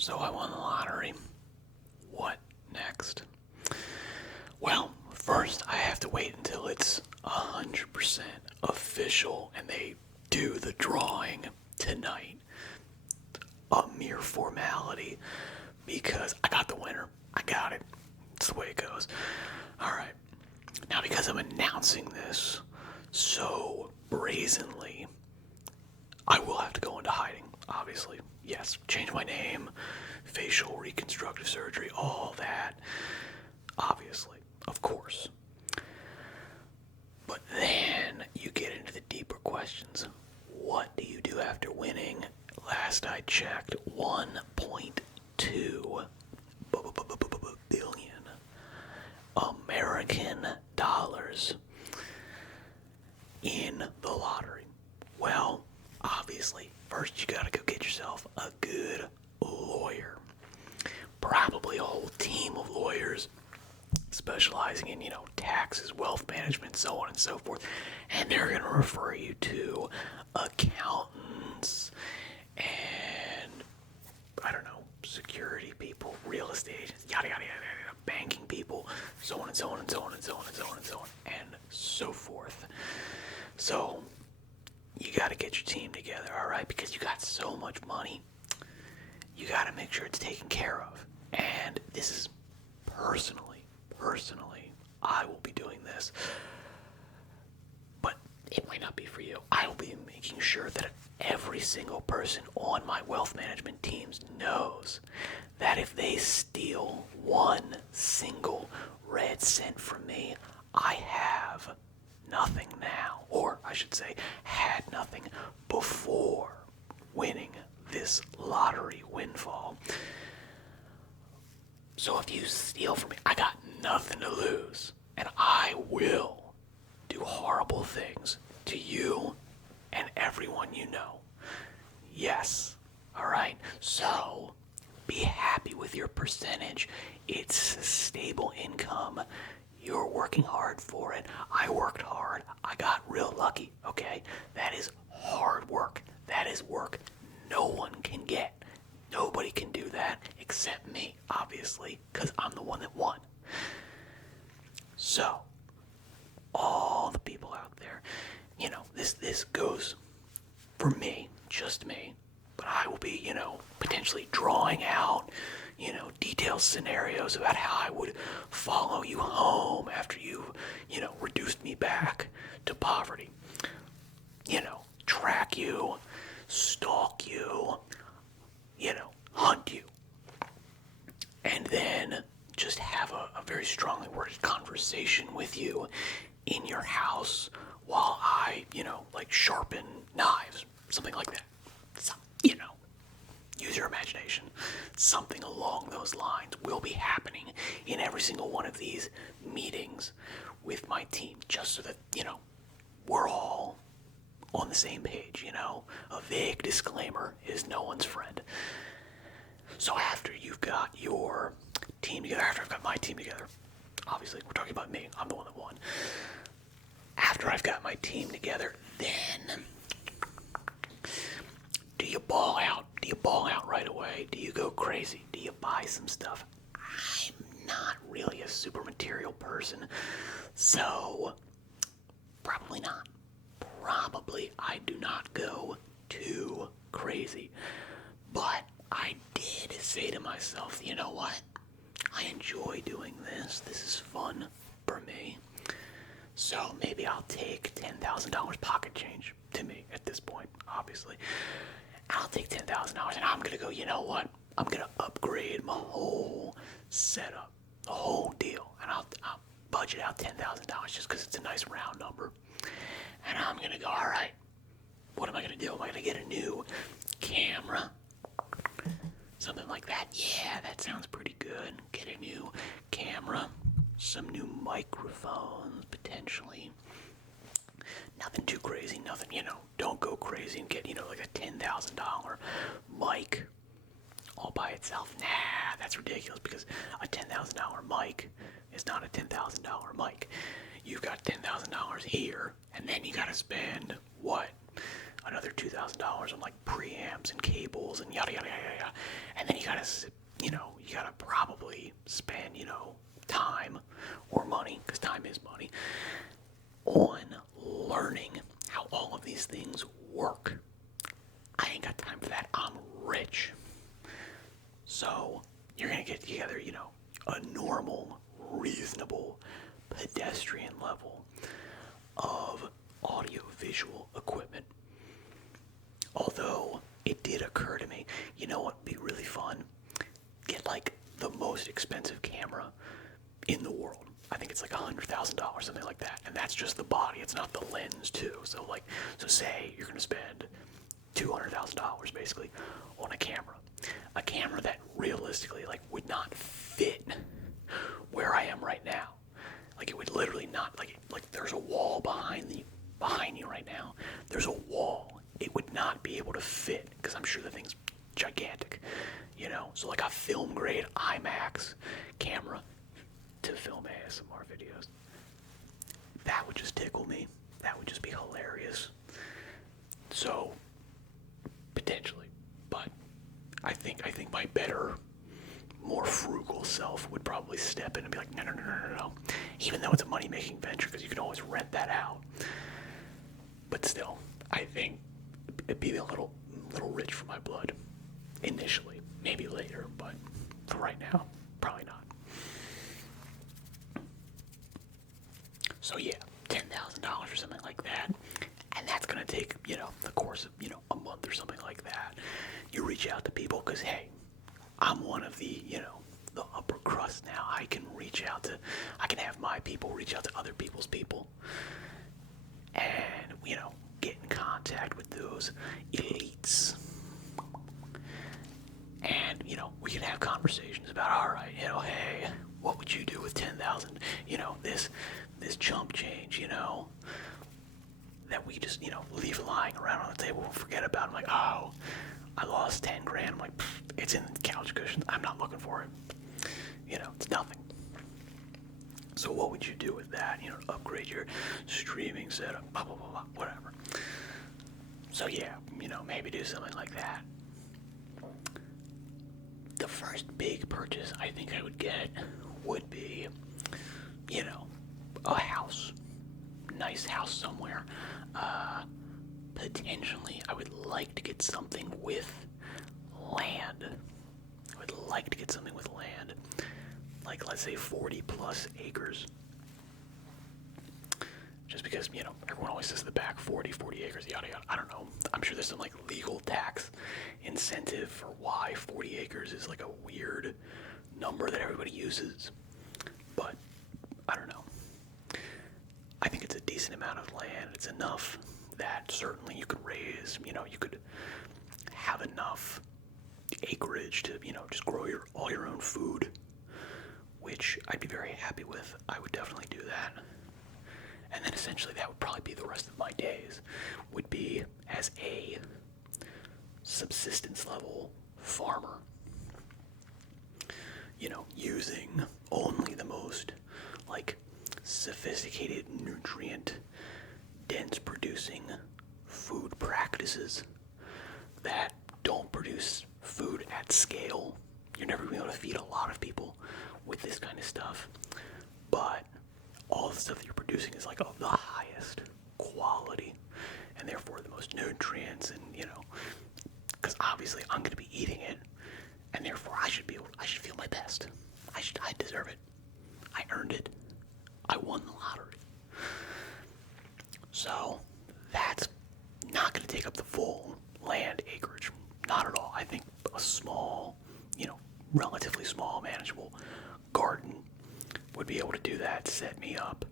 So I won the lottery. What next? Well, first I have to wait until it's 100% official and they do the drawing tonight. A mere formality because I got the winner. I got it. It's the way it goes. Alright. Now, because I'm announcing this so brazenly, I will have to go into hiding, obviously. Yes, change my name, facial reconstructive surgery, all that. Obviously, of course. But then you get into the deeper questions. What do you do after winning? Last I checked, 1.2 billion American dollars in the lottery. Well, obviously, first you gotta go get yourself a good lawyer. Probably a whole team of lawyers specializing in, taxes, wealth management, so on and so forth. And they're going to refer you to accountants and, I don't know, security people, real estate agents, yada, yada, yada, yada, banking people, so on and so on and so on and so on and so on and so on and so forth. So, you got to get your team together, all right? Because you got so much money, you got to make sure it's taken care of. And this is personally, I will be doing this. But it might not be for you. I will be making sure that every single person on my wealth management teams knows that if they steal one single red cent from me, I have nothing now. Or I should say, had nothing before winning this lottery windfall. So if you steal from me, I got nothing to lose. And I will do horrible things to you and everyone you know. Yes. Alright? So, be happy with your percentage. It's a stable income. You're working hard for it. I worked hard. I got real lucky, okay? That is hard work. That is work no one can get. Nobody can do that except me, obviously, because I'm the one that won. So, all the people out there, this goes for me, just me, but I will be, potentially drawing out, detailed scenarios about how I would follow you home after you, reduced me back to poverty. Track you, stalk you, hunt you. And then just have a very strongly worded conversation with you in your house while I, sharpen knives. Something like that. Use your imagination. Something along those lines will be happening in every single one of these meetings with my team, just so that, we're all on the same page, A vague disclaimer is no one's friend. So after you've got your team together, after I've got my team together, obviously we're talking about me, I'm the one that won. After I've got my team together, then do you ball out? Do you ball out right away? Do you go crazy? Do you buy some stuff? I'm not really a super material person, so probably not. Probably I do not go too crazy. But I did say to myself, you know what? I enjoy doing this. This is fun for me. So maybe I'll take $10,000 pocket change to me at this point, obviously. I'll take $10,000 and I'm going to go, you know what? I'm going to upgrade my whole setup, the whole deal. And I'll budget out $10,000 just because it's a nice round number. And I'm going to go, all right, what am I going to do? Am I going to get a new camera? Something like that. Yeah, that sounds pretty good. Get a new camera, some new microphones, potentially. Nothing too crazy, nothing, don't go crazy and get, like a $10,000 mic all by itself. Nah, that's ridiculous because a $10,000 mic is not a $10,000 mic. You've got $10,000 here, and then you gotta spend, what? another $2,000 on like preamps and cables and yada yada yada yada. And then you gotta probably spend, time or money, because time is money, on learning how all of these things work. I ain't got time for that. I'm rich. So you're gonna get together, a normal, reasonable, pedestrian level of audio-visual equipment. Although it did occur to me, you know what would be really fun? Get like the most expensive camera in the world. I think it's like $100,000, something like that. And that's just the body. It's not the lens too. So say you're gonna spend $200,000 basically on a camera. A camera that realistically would not fit where I am right now. It would literally not like there's a wall behind you right now. There's a wall. It would not be able to fit because I'm sure the thing's gigantic. So a film grade IMAX camera to film ASMR videos. That would just tickle me. That would just be hilarious. So potentially, but I think my better, more frugal self would probably step in and be like, no. Even though it's a money-making venture, because you can always rent that out. But still, I think it'd be a little rich for my blood initially, maybe later, but for right now, probably not. So yeah, $10,000 or something like that, and that's gonna take the course of a month or something like that. You reach out to people because hey, I'm one of the the upper crust now. I can have my people reach out to other people's people, and get in contact with those elites, and we can have conversations about, all right, hey, what would you do with 10,000? This chump change, that we just leave lying around on the table and forget about. I'm like, oh, I lost 10 grand. I'm like, it's in the couch cushion. I'm not looking for it. It's nothing. So what would you do with that? Upgrade your streaming setup, blah, blah, blah, blah, whatever. So yeah, maybe do something like that. The first big purchase I think I would get would be, a house. Nice house somewhere. Potentially, I would like to get something with land. Like, let's say 40 plus acres. Just because, everyone always says the back 40 acres, yada yada. I don't know. I'm sure there's some legal tax incentive for why 40 acres is a weird number that everybody uses. But I don't know. I think it's a decent amount of land. It's enough that certainly you could raise, you could have enough acreage to, just grow all your own food, which I'd be very happy with. I would definitely do that. And then essentially that would probably be the rest of my days, would be as a subsistence level farmer, using only the most sophisticated, nutrient dense producing food practices that don't produce food at scale. You're never going to be able to feed a lot of people with this kind of stuff, but all the stuff that you're producing is of the highest quality, and therefore the most nutrients, and because obviously I'm going to be eating it, and therefore I should feel my best. I deserve it. I earned it. I won the lottery. So that's not going to take up the full land acreage. Not at all. I think a small, relatively small, manageable garden would be able to do that, set me up,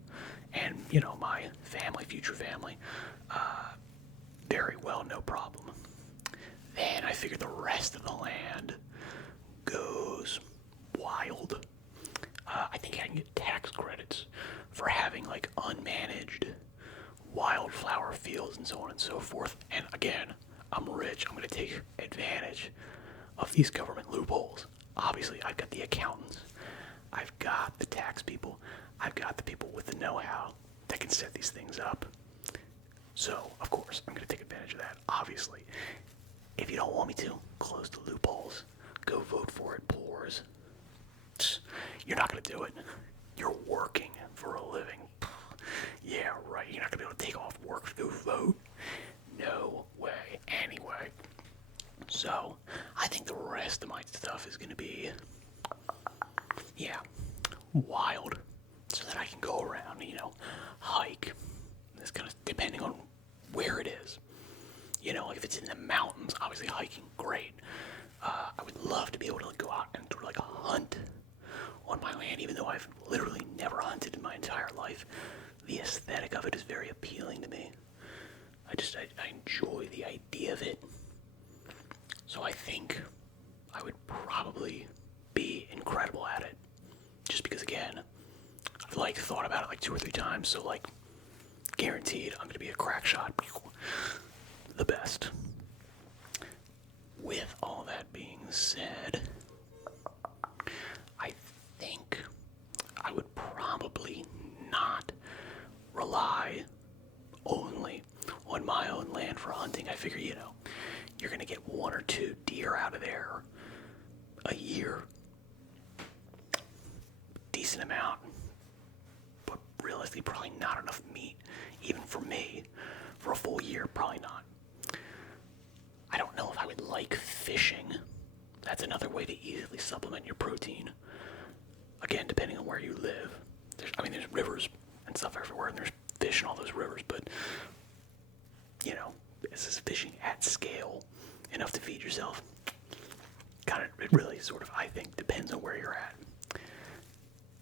and, my future family, very well, no problem. Then I figure the rest of the land goes wild. I think I can get tax credits for having unmanaged wildflower fields and so on and so forth. And again, I'm rich. I'm going to take advantage of these government loopholes. Obviously, I've got the accountants. I've got the tax people. I've got the people with the know-how that can set these things up. So, of course, I'm going to take advantage of that, obviously. If you don't want me to, close the loopholes. Go vote for it, poors. You're not going to do it. You're working for a living. Yeah, right. You're not going to be able to take off work to go vote. No way. Anyway. So, I think the rest of my stuff is going to be, yeah, wild. So that I can go around, hike. It's kind of depending on where it is. Like if it's in the mountains, obviously hiking, great. I would love to be able to go out and sort of like hunt on my land, even though I've literally never hunted in my entire life. The aesthetic of it is very appealing to me. I enjoy the idea of it. So I think I would probably be incredible at it. Just because, again, I've thought about it 2 or 3 times, so guaranteed I'm gonna be a crack shot. The best. With all that being said, I think I would probably not rely only on my own land for hunting. I figure, you're gonna get 1 or 2 deer out of there a year. Decent amount. But realistically, probably not enough meat, even for me, for a full year, probably not. I don't know if I would like fishing. That's another way to easily supplement your protein. Again, depending on where you live. There's rivers and stuff everywhere, and there's fish in all those rivers, but, this is fishing at scale, enough to feed yourself. It really sort of, I think, depends on where you're at.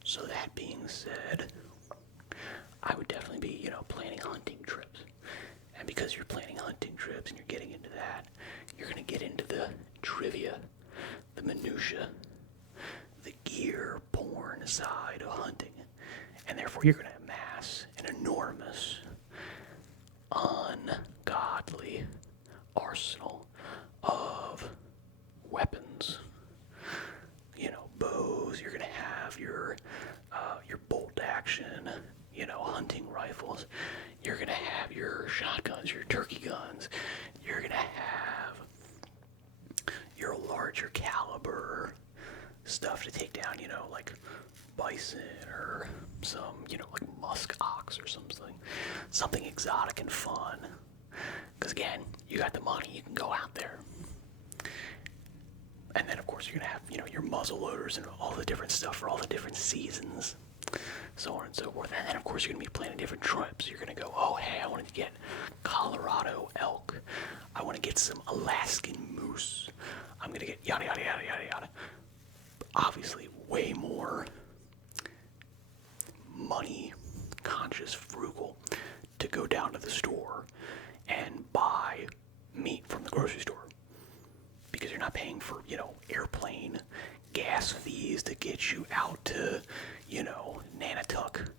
So that being said, I would definitely be, planning hunting trips. And because you're planning hunting trips and you're getting into that, you're going to get into the trivia, the minutia, the gear porn side of hunting. And therefore you're going to amass an enormous, ungodly arsenal of weapons. Bows, you're going to have your bolt action, hunting rifles. You're going to have your shotguns, your turkey guns. You're going to have your larger caliber stuff to take down, like bison or some, like musk ox or something. Something exotic and fun. Because again, you got the money, you can go out there. And then, of course, you're going to have, your muzzle loaders and all the different stuff for all the different seasons, so on and so forth. And then, of course, you're going to be planning different trips. You're going to go, oh, hey, I want to get Colorado elk. I want to get some Alaskan moose. I'm going to get yada, yada, yada, yada, yada. Obviously, way more money-conscious, frugal to go down to the store and buy meat from the grocery store. Because you're not paying for, airplane gas fees to get you out to, Nanatucket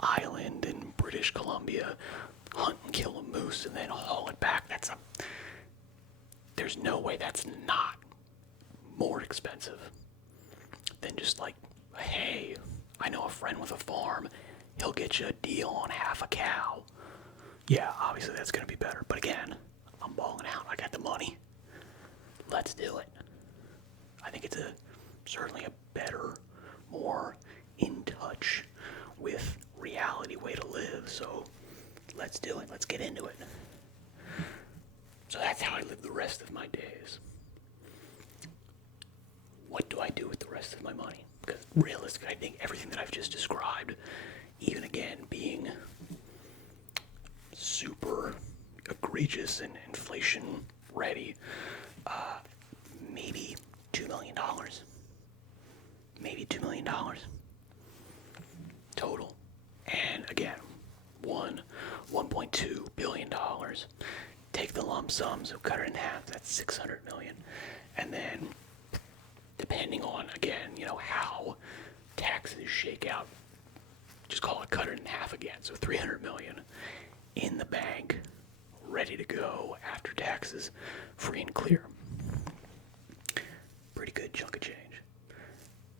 Island in British Columbia, hunt and kill a moose and then haul it back. There's no way that's not more expensive than just hey, I know a friend with a farm, he'll get you a deal on half a cow. Yeah, obviously that's gonna be better. But again, I'm balling out. I got the money. Let's do it. I think it's certainly a better, more in touch with reality way to live. So let's do it. Let's get into it. So that's how I live the rest of my days. What do I do with the rest of my money? Because realistically, I think everything that I've just described, even again being super egregious and inflation ready, maybe $2 million. Maybe $2 million total. And again, $1.2 billion. Take the lump sum, so cut it in half, that's $600 million. And then, depending on, again, how taxes shake out, just call it cut it in half again, so $300 million in the bank, ready to go after taxes, free and clear. Pretty good chunk of change.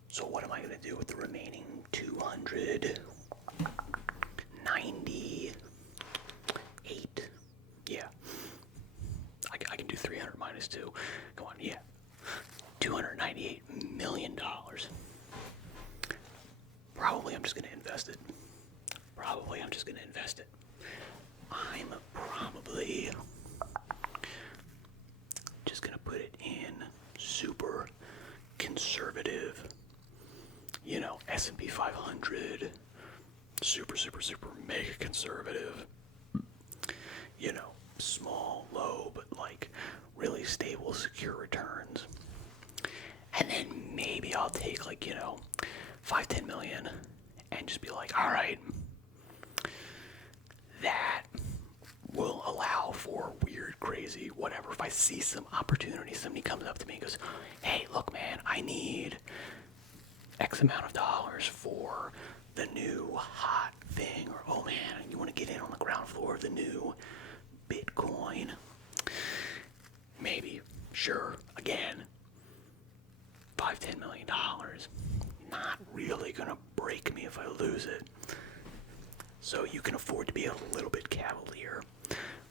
So what am I going to do with the remaining 298 minus 2. Come on, yeah. $298 million. Probably I'm just going to invest it. I'm probably just going to put it in super conservative, S&P 500, super mega conservative, small, low, but like really stable, secure returns. And then maybe I'll take like, 5-10 million and just be like, all right, that will allow for weird, crazy, whatever. If I see some opportunity, somebody comes up to me and goes, hey, look, man, I need X amount of dollars for the new hot thing, or oh man, you want to get in on the ground floor of the new Bitcoin. Maybe, sure, again, $5-10 million. Not really gonna break me if I lose it. So you can afford to be a little bit cavalier.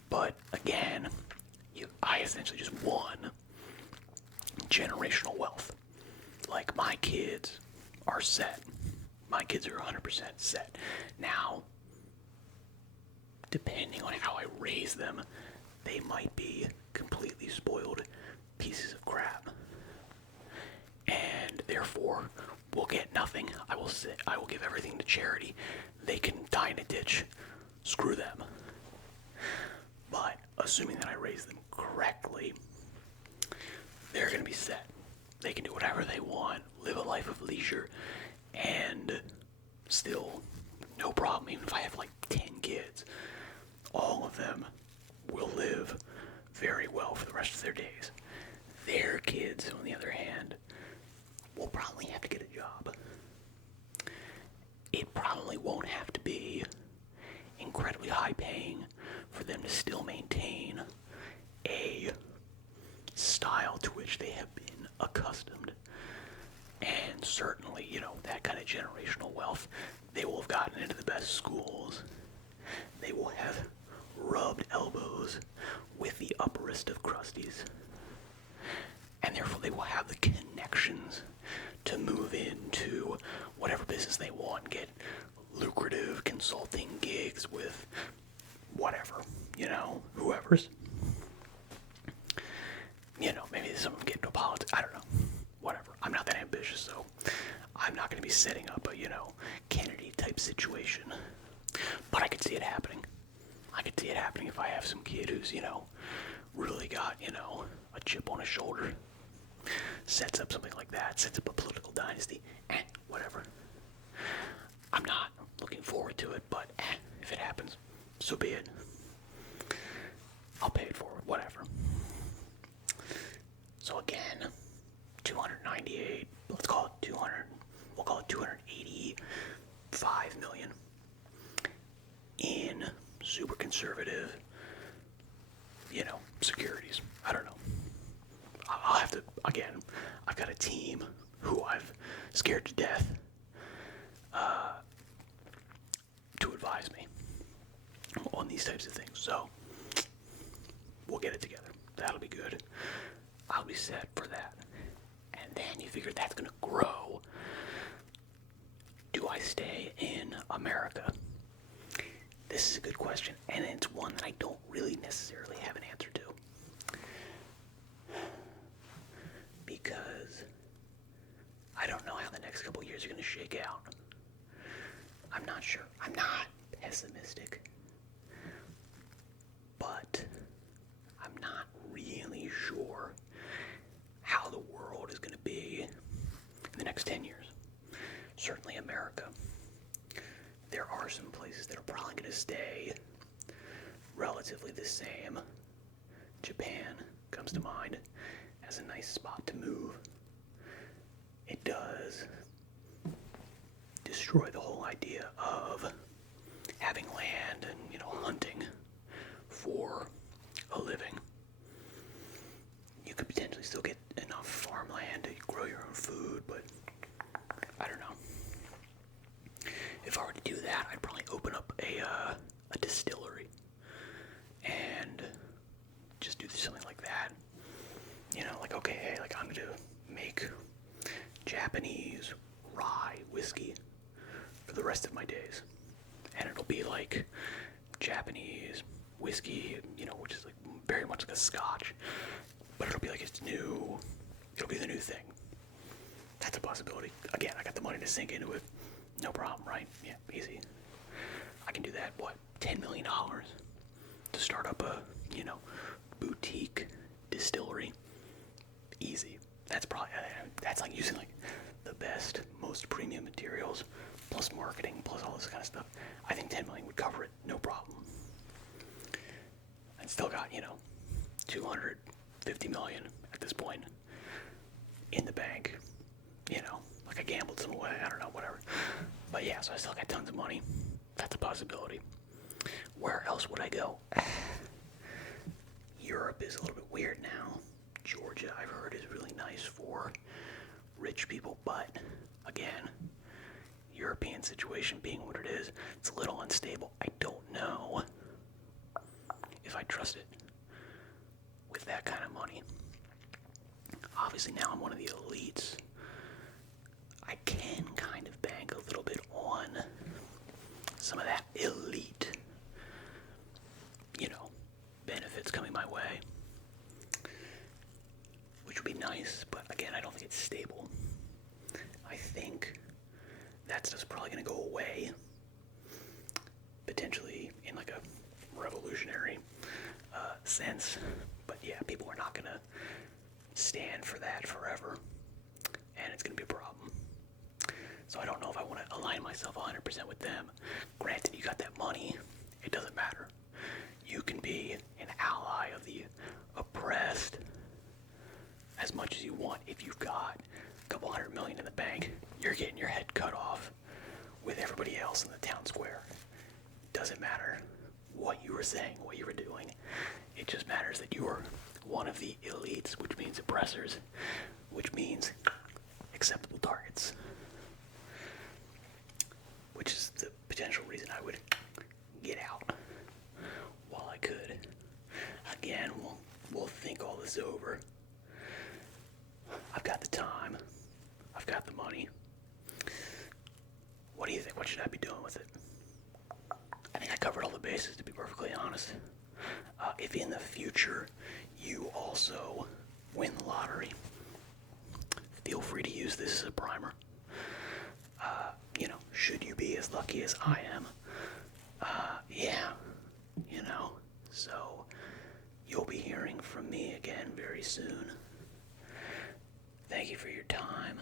But again, I essentially just won generational wealth. Like, my kids are set. My kids are 100% set. Now, depending on how I raise them, they might be completely spoiled pieces of crap. And therefore, will get nothing. I will give everything to charity. They can die in a ditch. Screw them. But assuming that I raise them correctly, they're going to be set. They can do whatever they want, live a life of leisure, and still, no problem. Even if I have like 10 kids, all of them will live very well for the rest of their days. Their kids, on the other hand, will probably have to get a job. It probably won't have to be incredibly high paying for them to still maintain a style to which they have been accustomed. And certainly, that kind of generational wealth, they will have gotten into the best schools. They will have rubbed elbows with the upperest of crusties. And therefore they will have the connections to move into whatever business they want, get lucrative consulting gigs with whatever, whoever's. Maybe some of them get into politics, I don't know, whatever. I'm not that ambitious, so I'm not going to be setting up a, Kennedy-type situation. But I could see it happening. If I have some kid who's, really got, a chip on his shoulder, sets up something like that, sets up a political dynasty, whatever. I'm not looking forward to it, but if it happens, so be it. I'll pay it forward, whatever. So again, 298, let's call it 200, we'll call it 285 million in super conservative, securities. I don't know. I'll have to, again, I've got a team who I've scared to death to advise me on these types of things. So, we'll get it together. That'll be good. I'll be set for that. And then you figure that's going to grow. Do I stay in America? This is a good question, and it's one that I don't really necessarily have an answer to. Because I don't know how the next couple years are going to shake out. I'm not sure. I'm not pessimistic. But I'm not really sure how the world is going to be in the next 10 years. Certainly America. There are some places that are probably going to stay relatively the same. Japan comes to mind as a nice spot to move. It does destroy the whole idea of having land and, hunting for a living. You could potentially still get enough farmland to grow your own food, but I don't know. If I were to do that, I'd probably open up a distillery and just do something like that. okay, hey, like I'm gonna make Japanese rye whiskey for the rest of my days. And it'll be like Japanese whiskey, which is like very much like a scotch. But it'll be like it'll be the new thing. That's a possibility. Again, I got the money to sink into it. No problem, right? Yeah, easy. I can do that, what, $10 million to start up a, boutique distillery. Easy. That's like using like the best, most premium materials, plus marketing, plus all this kind of stuff. I think 10 million would cover it, no problem. And still got, 250 million at this point in the bank. Like I gambled some away, I don't know, whatever. But yeah, so I still got tons of money. That's a possibility. Where else would I go? Europe is a little bit weird now. Georgia, I've heard, is really nice for rich people, but again, European situation being what it is, it's a little unstable. I don't know if I trust it with that kind of money. Obviously now I'm one of the elites. I can kind of bank a little bit on some of that elite, benefits coming my way, which would be nice, but again, I don't think it's stable. I think that stuff's probably going to go away, potentially in like a revolutionary sense, but yeah, people are not going to stand for that forever, and it's going to be a problem. So I don't know if I want to align myself 100% with them. Granted, you got that money, it doesn't matter. You can be an ally of the oppressed as much as you want. If you've got a couple $100 million in the bank, you're getting your head cut off with everybody else in the town square. Doesn't matter what you were saying, what you were doing. It just matters that you are one of the elites, which means oppressors, which means acceptable targets. Which is the potential reason I would get out while I could. Again, we'll think all this over. I've got the time. I've got the money. What do you think? What should I be doing with it? I think I covered all the bases, to be perfectly honest. If in the future you also win the lottery, feel free to use this as a primer. Should you be as lucky as I am, so you'll be hearing from me again very soon. Thank you for your time.